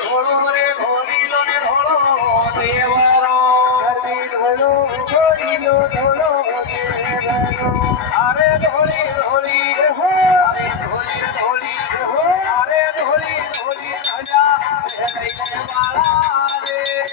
ઘોડો રે ઘોડીલો ને ઘોડો દેવરો ઘોડો ઘોડીલો ઘોડો દેવરો અરે ધોળી ધોળી હો અરે ધોળી ધોળી હો અરે ધોળી ધોળી રાજા રે વાળા રે